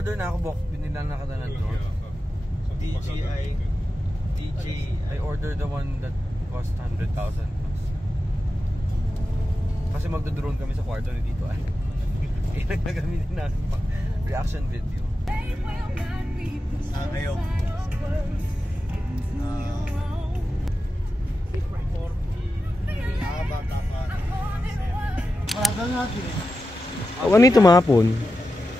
nag-order na ako, Bok. Binilang na katanan to. DJI. I ordered the one that cost 100,000 plus. Kasi magdodrone kami sa kwarto ni Tito Ay. Kaya nagagamitin namin pang reaction video. Ngayon. Awan ito mahapon.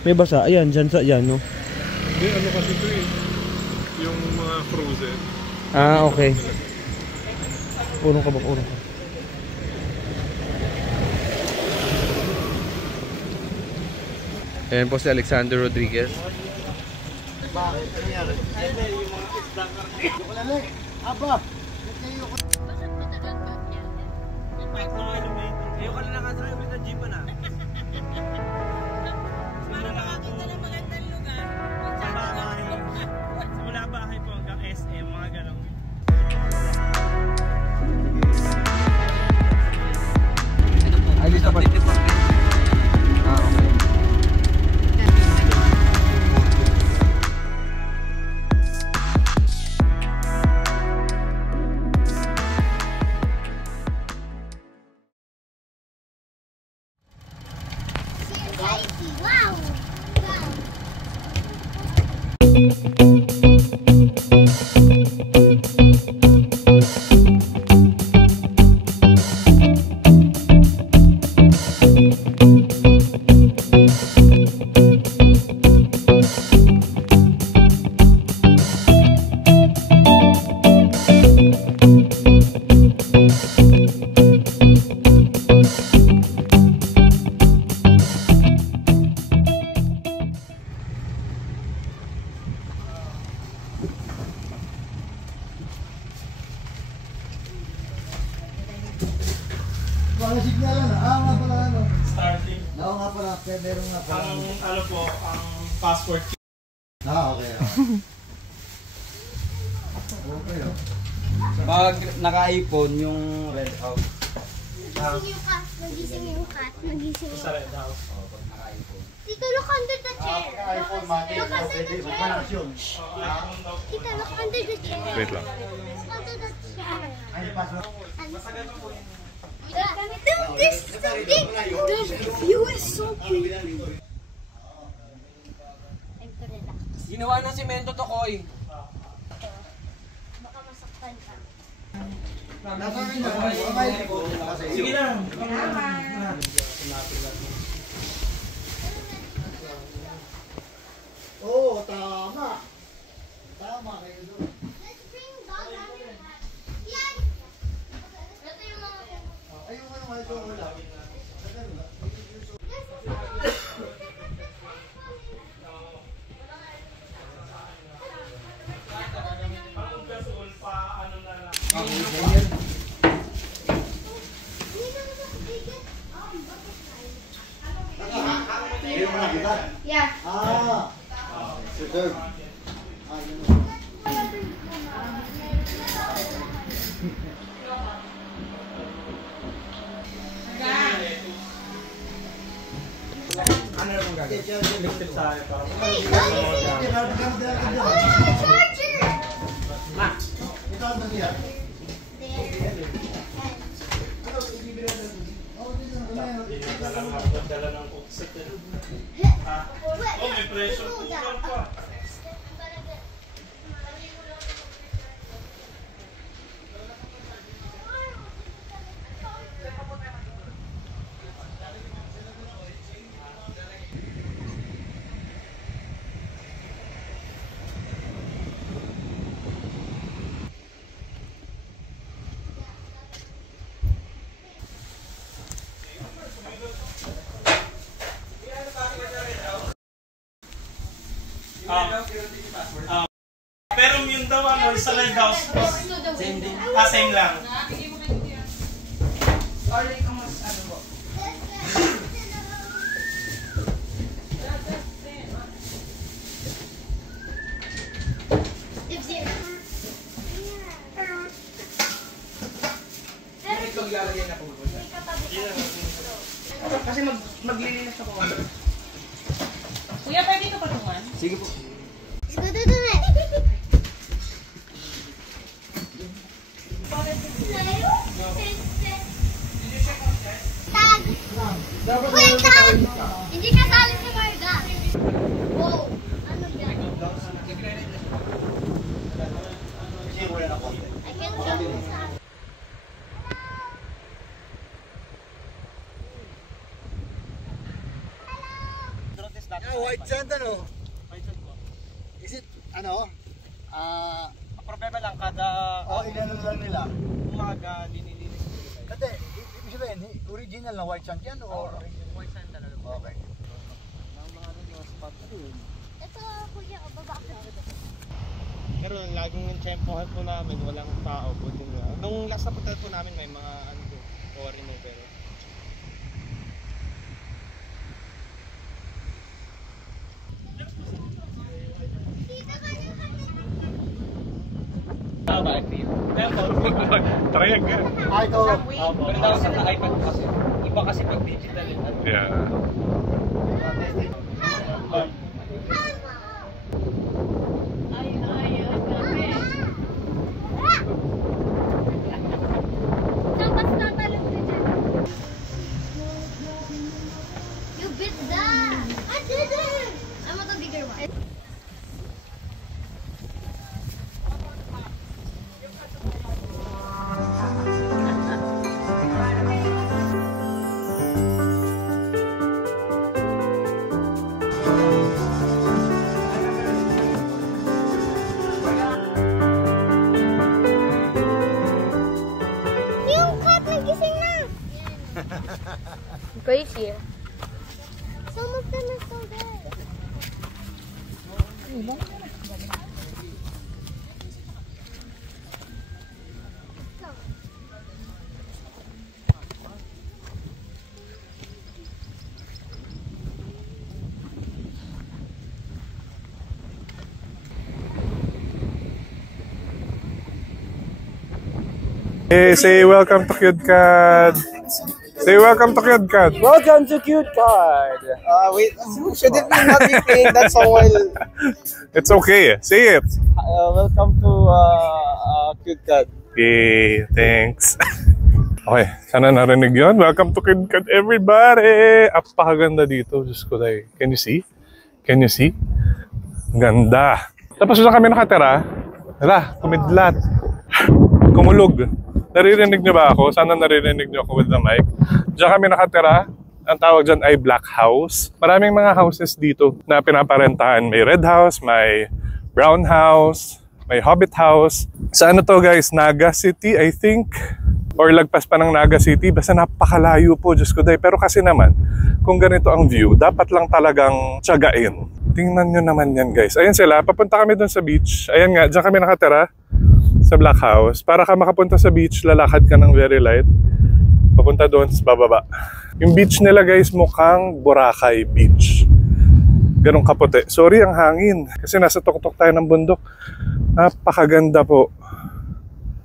May basa. Ayan, dyan sa yan, no? Hindi, ano kasi ito eh. Yung mga frozen. Ah, okay. Urong ka ba? Urong ka. Ayan po si Alexander Rodriguez. Bakit? Ano yan? Yung mga isda karne. Wala na eh. Aba! Bakit matagal ka niya? Ayaw ka na nakasakay ulit ng jeep na. Para makakita ng magandang lugar. Mula bahay po hanggang SM, mga ganun. Ay, lista pa. Ah, okay. Wow! Wow! Mga signalan na. Nga pala ano. Starting. Nga pala. Meron nga pala. Ang ano po, ang passport. Okay. Okay oh. Pag naka-iPhone yung Red House. Nagising yung cat. Nagising yung cat. Nagising yung Sa Red House. Pag naka-iPhone. Tito, look under the chair. iPhone mati. Look under the chair. Tito, look under the chair. Wait lang. Look under the chair. Ay, pasok. The view is so pretty. Ginawa ng simento to, Koy. Baka masaktan ka. Sige lang. Oo, tama. Tama kayo doon. Let's bring dog under the hat. Yan! Ito yung mga... Ayun nga naman ito wala. Yeah. Reserve. Ano na pong gagawin? Electric tayo para Hey, charger! Ito ang nagyan. dala ng offset. Wait, May pressure cool cooker down. pa. Pero yun daw ano, sa Red House. Same din. Same lang. Kasi maglilinis ako. Kuya, pwede ito patungan? Sige po. Let's go to the next. Tag. Wait, tag. Hindi ka sali si Marga. Wow. Ano yan? I can jump this up. White sand ano? Is it ano? Problema lang kada Ilan lang nila. umaga linilinis. Kasi, ibig sabihin, original na white sand yan o? White sand talaga. Okay. Ito, kuya, o baba ka. Pero laging yung tempohan po namin, walang tao po din. Nung last na punta po namin, may mga ano po, foreigner pero. Try again. Ito. Pero daw sa iPad kasi. Iba kasi pag digital. Yeah. You bit that. I didn't. I want a bigger one. Yung cat nagising na. Crazy. Some of them are still there. Hey, say welcome to KidCad. Say welcome to KidCad. Welcome to Cute Card. Wait, should it not be playing that song while... It's okay. Say it. welcome to Cute Cat. Okay, thanks. Okay, sana narinig yun. Welcome to KidCad, everybody! Apakaganda dito. Diyos ko tayo. Can you see? Can you see? Ganda. Tapos doon kami nakatira. Hala, kumidlat. Kumulog. Naririnig niyo ba ako? Sana naririnig niyo ako with the mic. Diyan kami nakatira. Ang tawag dyan ay Black House. Maraming mga houses dito na pinaparentahan. May Red House, may Brown House, may Hobbit House. Sa ano to guys? Naga City, I think. Or lagpas pa ng Naga City. Basta napakalayo po, Diyos ko day. Pero kasi naman, kung ganito ang view, dapat lang talagang tiyagain. Tingnan nyo naman yan guys. Ayan sila, papunta kami dun sa beach. Ayan nga, dyan kami nakatira. Sa Black House. Para ka makapunta sa beach, lalakad ka ng very light. Papunta doon, sa bababa. Yung beach nila guys, mukhang Boracay Beach. Ganong kaputi. Sorry, ang hangin. Kasi nasa tuktok tayo ng bundok. Napakaganda po.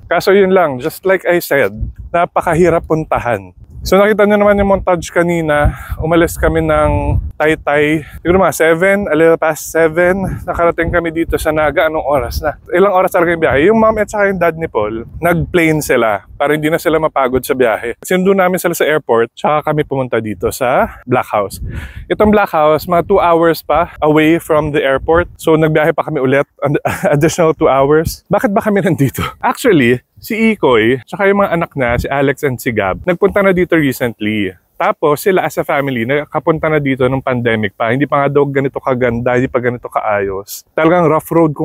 Kaso yun lang, just like I said, napakahirap puntahan. So nakita nyo naman yung montage kanina. Umalis kami ng Taytay. Siguro mga 7, a little past 7. Nakarating kami dito sa Naga. Anong oras na? Ilang oras talaga yung biyahe. Yung mom at saka yung dad ni Paul, nag-plane sila para hindi na sila mapagod sa biyahe. Sinundo namin sila sa airport, tsaka kami pumunta dito sa Black House. Itong Black House, mga 2 hours pa away from the airport. So nagbiyahe pa kami ulit, additional 2 hours. Bakit ba kami nandito? Actually, si Ikoy, tsaka yung mga anak na, si Alex and si Gab, nagpunta na dito recently. Tapos sila as a family, nakapunta na dito nung pandemic pa. Hindi pa nga daw ganito kaganda, hindi pa ganito kaayos. Talagang rough road,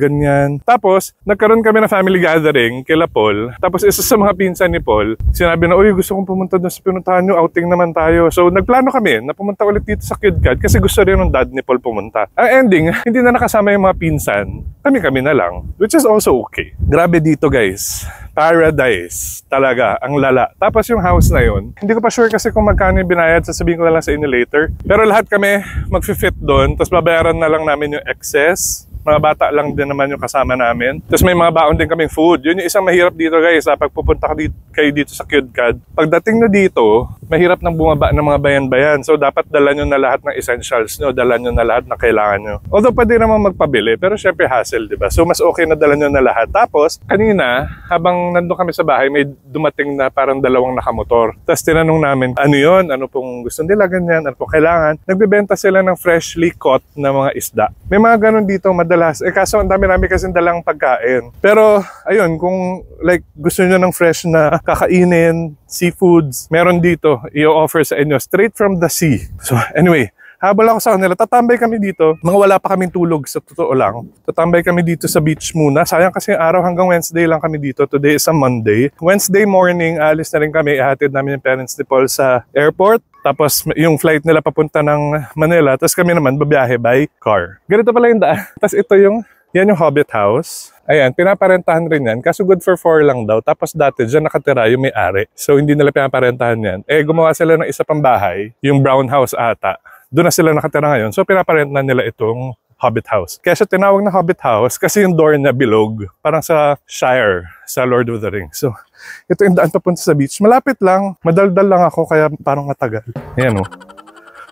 ganyan. Tapos, nagkaroon kami ng family gathering kila Paul. Tapos isa sa mga pinsan ni Paul, sinabi na, uy, gusto kong pumunta doon sa pinuntahan nyo, outing naman tayo. So, nagplano kami na pumunta ulit dito sa KidCad kasi gusto rin ng dad ni Paul pumunta. Ang ending, hindi na nakasama yung mga pinsan. Kami na lang. Which is also okay. Grabe dito guys. Paradise. Talaga. Ang lala. Tapos yung house na yun, hindi ko pa sure kasi kung magkano yung binayad. Sasabihin ko na lang sa inyo later. Pero lahat kami mag-fit doon. Tapos babayaran na lang namin yung excess. Mga bata lang din naman yung kasama namin. Tapos may mga baon din kaming food. Yun yung isang mahirap dito guys. Pag pupunta kayo dito sa KyudKad, pagdating nyo dito, mahirap nang bumaba ng mga bayan-bayan. So dapat dala nyo na lahat ng essentials nyo, dala nyo na lahat na kailangan nyo. Although pwede naman magpabili, pero syempre hassle, diba? So mas okay na dala nyo na lahat. Tapos, kanina, habang nandun kami sa bahay, may dumating na parang 2 nakamotor. Tapos tinanong namin, ano yun? Ano pong gusto nila, ganyan? Ano pong kailangan? Nagbebenta sila ng freshly caught na mga isda. May mga ganun dito madalas. Kaso ang dami-dami kasing dalang pagkain. Pero, ayun, kung like gusto nyo ng fresh na kakainin, seafoods, meron dito, i-offer sa inyo straight from the sea. So anyway, habol ako sa kanila, tatambay kami dito. Mga wala pa kaming tulog, sa totoo lang. Tatambay kami dito sa beach muna. Sayang kasi yung araw, hanggang Wednesday lang kami dito. Today is a Monday. Wednesday morning, alis na rin kami. Ihatid namin yung parents ni Paul sa airport. Tapos yung flight nila papunta ng Manila. Tapos kami naman babiyahe by car. Ganito pala yung daan. Tapos ito yan yung Hobbit House. Ayan, pinaparentahan rin yan. Kaso good for 4 lang daw. Tapos dati dyan nakatira yung may-ari. So hindi nila pinaparentahan yan. Gumawa sila ng isa pang bahay. Yung brown house ata. Doon na sila nakatira ngayon. So pinaparent na nila itong Hobbit House. Kaya siya tinawag na Hobbit House kasi yung door niya bilog. Parang sa Shire, sa Lord of the Rings. So ito yung daan papunta sa beach. Malapit lang. Madaldal lang ako kaya parang matagal. Ayan o.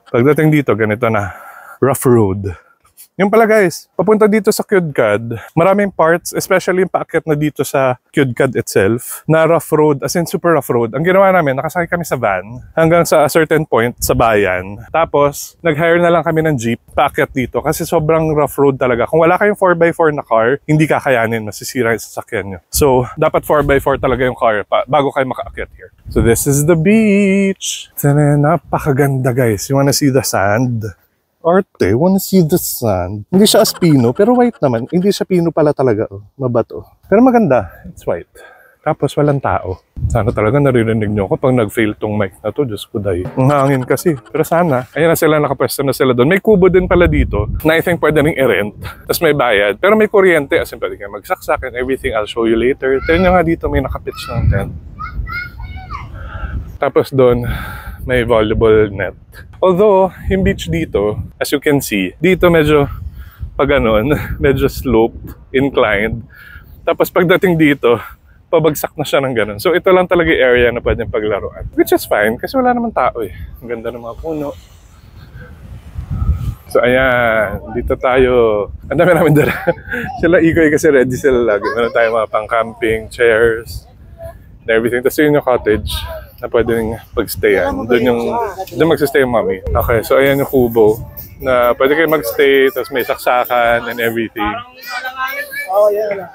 Pagdating dito, ganito na. Rough road. Yung pala guys, papunta dito sa KyudKad, maraming parts, especially yung paakyat na dito sa KyudKad itself, na rough road, as in super rough road. Ang ginawa namin, nakasakay kami sa van hanggang sa a certain point sa bayan. Tapos, nag-hire na lang kami ng jeep paakyat dito kasi sobrang rough road talaga. Kung wala kayong 4x4 na car, hindi kakayanin, masisira yung sasakyan nyo. So, dapat 4x4 talaga yung car bago kayo makaakyat here. So, this is the beach. Tada, napakaganda guys. You wanna see the sand? Arte, wanna see the sand? Hindi siya as pino, pero white naman. Hindi siya pino pala talaga, oh. Mabato. Pero maganda, it's white. Tapos walang tao. Sana talaga naririnig nyo ko pag nag-fail tong mic na to. Diyos ko dahi. Ang hangin kasi. Pero sana, ayan na sila, nakapwesto na sila doon. May kubo din pala dito na I think pwede rin i-rent. Tapos may bayad. Pero may kuryente, as in pwede kayo magsaksak and everything. I'll show you later. Tignan nyo nga dito, may nakapitch ng tent. Tapos doon, may volleyball net. Although, yung beach dito, as you can see, dito medyo pag ganon, medyo sloped, inclined. Tapos pagdating dito, pabagsak na siya ng ganon. So ito lang talaga yung area na pwedeng paglaruan. Which is fine, kasi wala naman tao eh. Ang ganda ng mga puno. So ayan, dito tayo. Ang dami namin dala. Sila Igoy kasi ready sila lagi. Meron tayo mga pang-camping, chairs, and everything. Tapos yun yung cottage na pwedeng pagstayan. Doon magsistay yung mommy. Okay, so ayan yung kubo na pwede kayo magstay, tapos may saksakan and everything. Oh, yeah.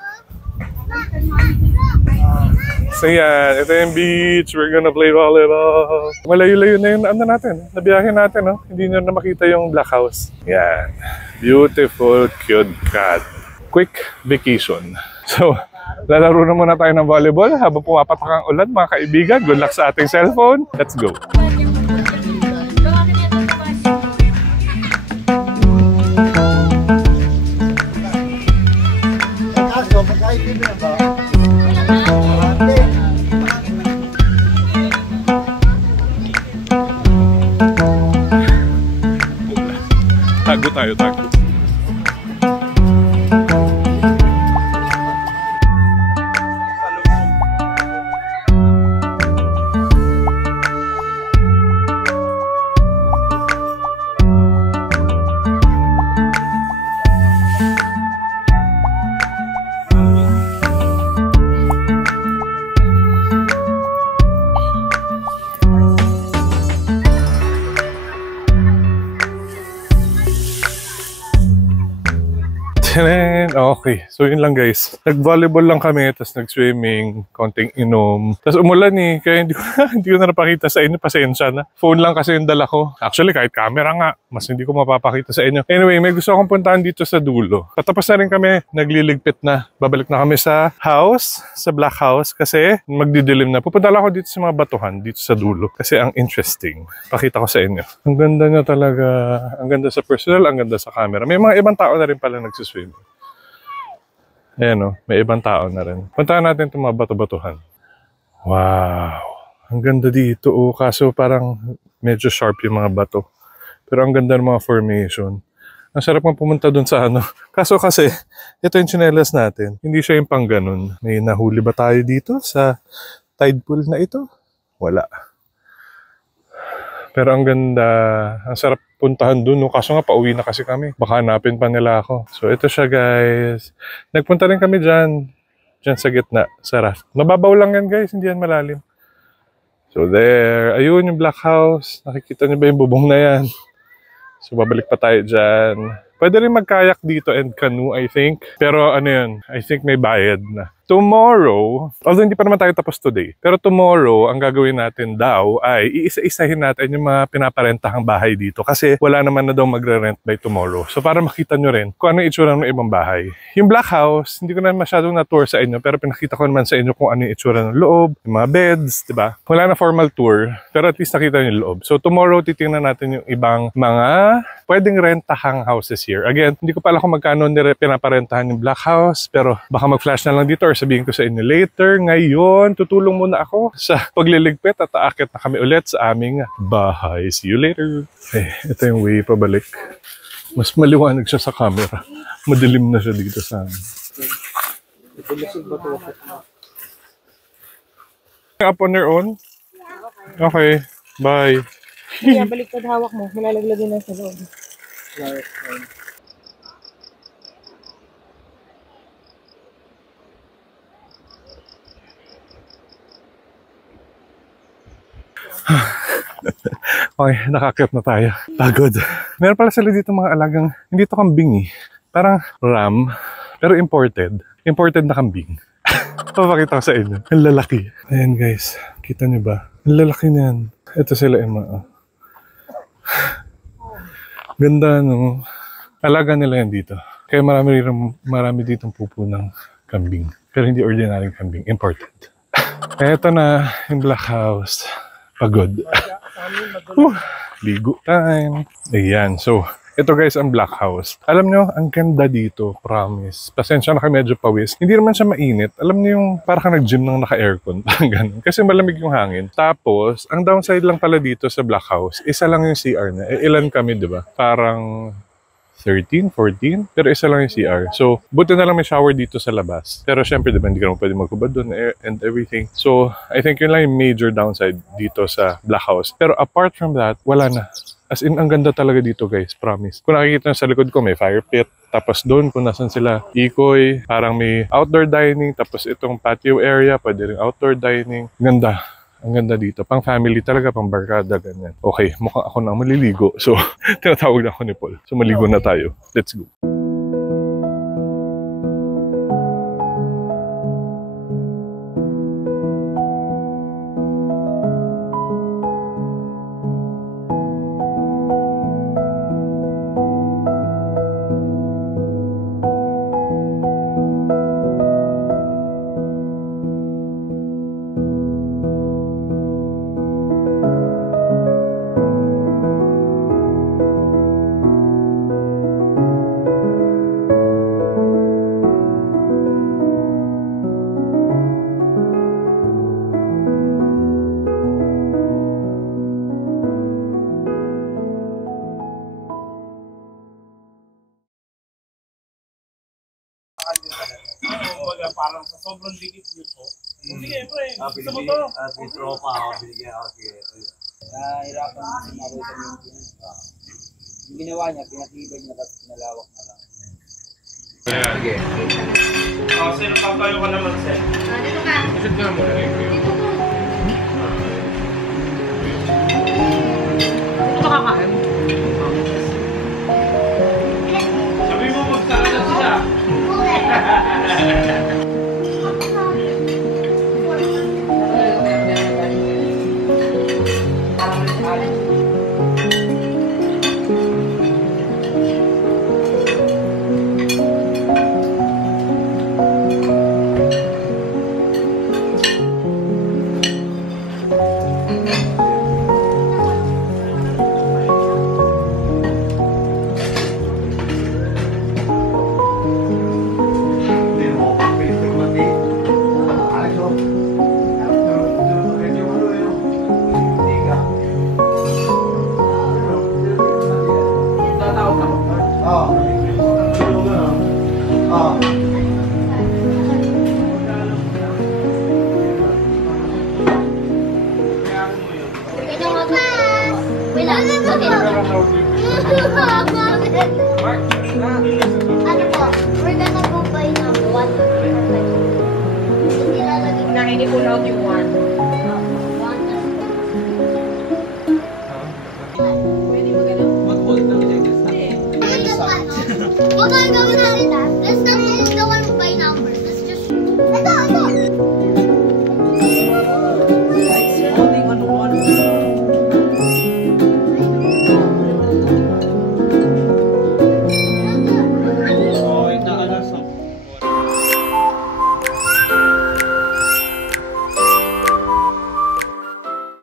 So yan, ito yung beach. We're gonna play volleyball. Malayo-layo na yung natin. Nabiyahin natin, no? Hindi nyo na makita yung black house. Yan. Beautiful KyudKad. Quick vacation. So, lalaro na muna tayo ng volleyball habang pumapatak ang ulan, mga kaibigan. Good luck sa ating cellphone. Let's go. Tago tayo, tago. Okay, so yun lang guys. Nag-volleyball lang kami, tapos nag-swimming, konting inom. Tapos umulan eh, kaya hindi ko na napakita sa inyo, pasensya na. Phone lang kasi yung dala ko. Actually, kahit camera nga, mas hindi ko mapapakita sa inyo. Anyway, may gusto akong puntahan dito sa dulo. Patapos na rin kami, nagliligpit na. Babalik na kami sa house, sa Black House, kasi magdidilim na. Pupunta lang ako dito sa mga batuhan, dito sa dulo. Kasi ang interesting. Pakita ko sa inyo. Ang ganda niya talaga. Ang ganda sa personal, ang ganda sa camera. May mga ibang tao na rin pala nagsiswim. Ayan o, may ibang tao na rin. Puntahan natin itong mga bato-batuhan. Wow! Ang ganda dito o. Kaso parang medyo sharp yung mga bato. Pero ang ganda ng mga formation. Ang sarap nga pumunta dun sa ano. Kaso kasi, ito yung tsinelas natin. Hindi siya yung pang ganun. May nahuli ba tayo dito sa tide pool na ito? Wala. Pero ang ganda. Ang sarap puntahan dun. No? Kaso nga, pauwi na kasi kami. Baka hanapin pa nila ako. So, ito siya guys. Nagpunta rin kami dyan. Dyan sa gitna. Sa raft. Mababaw lang yan guys. Hindi yan malalim. So, there. Ayun yung Black House. Nakikita niyo ba yung bubong na yan? So, babalik pa tayo dyan. Pwede rin mag-kayak dito and canoe, I think. Pero ano yun, I think may bayad na. Tomorrow, although hindi pa naman tayo tapos today, pero tomorrow, ang gagawin natin daw ay iisa-isahin natin yung mga pinaparentahang bahay dito kasi wala naman na daw magre-rent by tomorrow. So para makita nyo rin kung ano yung itsura ng ibang bahay. Yung Black House, hindi ko na masyadong na-tour sa inyo pero pinakita ko naman sa inyo kung ano yung itsura ng loob, yung mga beds, di ba? Wala na formal tour, pero at least nakita nyo yung loob. So tomorrow, titingnan natin yung ibang mga pwedeng rentahang houses here. Again, hindi ko pala kung magkano pinaparentahan yung Black House, pero baka mag-flash na lang dito or sabihin ko sa inyo later. Ngayon, tutulong muna ako sa pagliligpit at aakit na kami ulit sa aming bahay. See you later. Ito yung way pabalik. Mas maliwanag siya sa camera. Madilim na siya dito sa amin. Up on your own? Okay. Bye. Kaya baliktad hawak mo. Malalaglagan na sa loob. Okay, nakakyat na tayo. Pagod. Meron pala sila dito mga alagang, hindi to kambing eh. Parang ram, pero imported. Imported na kambing. Papakita ko sa inyo. Ang lalaki. Ayan guys, kita nyo ba? Ang lalaki na yan. Ito sila Emma. Ganda no. Alaga nila yan dito. Kaya marami ditong pupo ng kambing. Pero hindi ordinary kambing, imported. Eto na yung Black House. Pagod. Ligo time. Ayan. So, ito guys ang Black House. Alam nyo, ang ganda dito. Promise. Pasensya na kayo medyo pawis. Hindi naman siya mainit. Alam nyo yung parang nag-gym nang naka-aircon. Parang ganun. Kasi malamig yung hangin. Tapos, ang downside lang pala dito sa Black House, isa lang yung CR na. Ilan kami, di ba? Parang 13, 14, pero isa lang yung CR. So, buti na lang may shower dito sa labas. Pero syempre, diba, hindi ka naman pwede magkubad doon and everything. So, I think yun lang yung major downside dito sa Black House. Pero apart from that, wala na. As in, ang ganda talaga dito guys, promise. Kung nakikita nyo sa likod ko, may fire pit. Tapos doon, kung nasan sila, ikoy, parang may outdoor dining. Tapos itong patio area, pwede rin outdoor dining. Ganda. Ang ganda dito. Pang family talaga, pang barkada, ganyan. Okay, mukhang ako na maliligo. So, tinatawag na ako ni Paul. So, maligo na tayo. Let's go. Parang sa sobrang dikit niyo po. Hindi, pre. Gusto mo to? May tropa ako, binigyan ako. Nahirapan na si Maroy sa maintenance. Yung ginawa niya, pinatibay niya tapos pinalawak na lang. Sige. Sir, pagkayo ka naman, sir. Dito ka. Isip nga mo na rin. Dito po. Ito kakain. Sabi mo, magsaka na siya. Ano po? We're gonna go buy ng 1. Hindi lalagay. Na hindi ko load yung 1. Huwag kang gawin